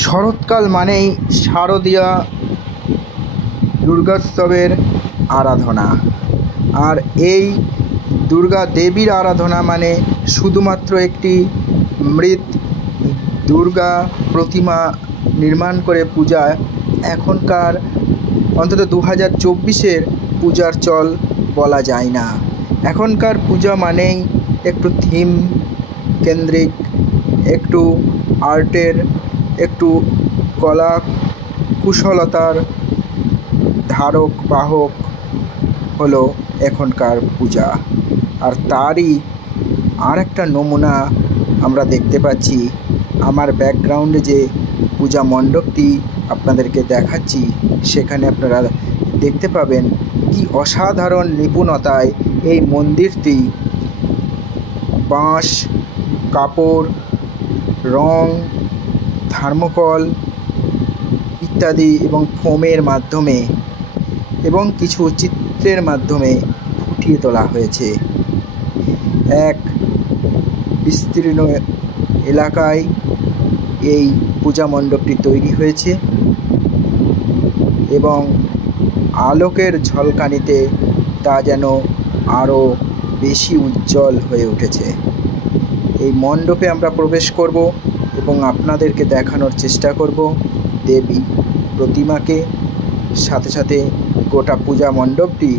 শরৎকাল মানেই শারদীয়া দুর্গোৎসবের আরাধনা। আর এই দুর্গা দেবীর আরাধনা মানে শুধুমাত্র একটি মৃৎ দুর্গা প্রতিমা নির্মাণ করে পূজা এখনকার অন্তত 2024-এর পূজার চল বলা যায় না। এখনকার পূজা মানেই একটু থিম কেন্দ্রিক, একটু আর্টের, একটু কলা কুশলতার ধারক বাহক হলো এখনকার পূজা। আর তারই আর একটা নমুনা আমরা দেখতে পাচ্ছি। আমার ব্যাকগ্রাউন্ডে যে পূজা মণ্ডপটি আপনাদেরকে দেখাচ্ছি, সেখানে আপনারা দেখতে পাবেন কি অসাধারণ নিপুণতায় এই মন্দিরটি বাঁশ, কাপড়, রং, থার্মোকল ইত্যাদি এবং ফোমের মাধ্যমে এবং কিছু চিত্রের মাধ্যমে ফুটিয়ে তোলা হয়েছে। এক বিস্তীর্ণ এলাকায় এই পূজা মণ্ডপটি তৈরি হয়েছে এবং আলোকের ঝলকানিতে তা যেন আরও বেশি উজ্জ্বল হয়ে উঠেছে। এই মণ্ডপে আমরা প্রবেশ করব এবং আপনাদেরকে দেখানোর চেষ্টা করব দেবী প্রতিমাকে, সাথে সাথে গোটা পূজা মণ্ডপটি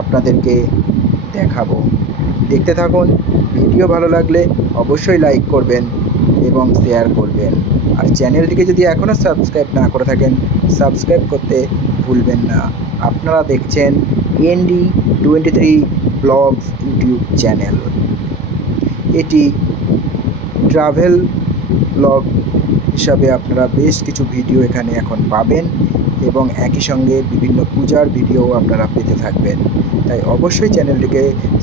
আপনাদেরকে দেখাবো। দেখতে থাকুন। ভিডিও ভালো লাগলে অবশ্যই লাইক করবেন এবং শেয়ার করবেন। আর চ্যানেলটিকে যদি এখনও সাবস্ক্রাইব না করে থাকেন, সাবস্ক্রাইব করতে ভুলবেন না। আপনারা দেখছেন ND23 ব্লগস ইউটিউব চ্যানেল। এটি ট্রাভেল ব্লগ হিসাবে আপনারা বেশ কিছু ভিডিও এখানে এখন পাবেন এবং একই সঙ্গে বিভিন্ন পূজার ভিডিও আপনারা পেতে থাকবেন। তাই অবশ্যই চ্যানেলটিকে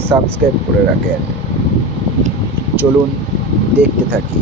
সাবস্ক্রাইব করে রাখেন। চলুন দেখতে থাকি।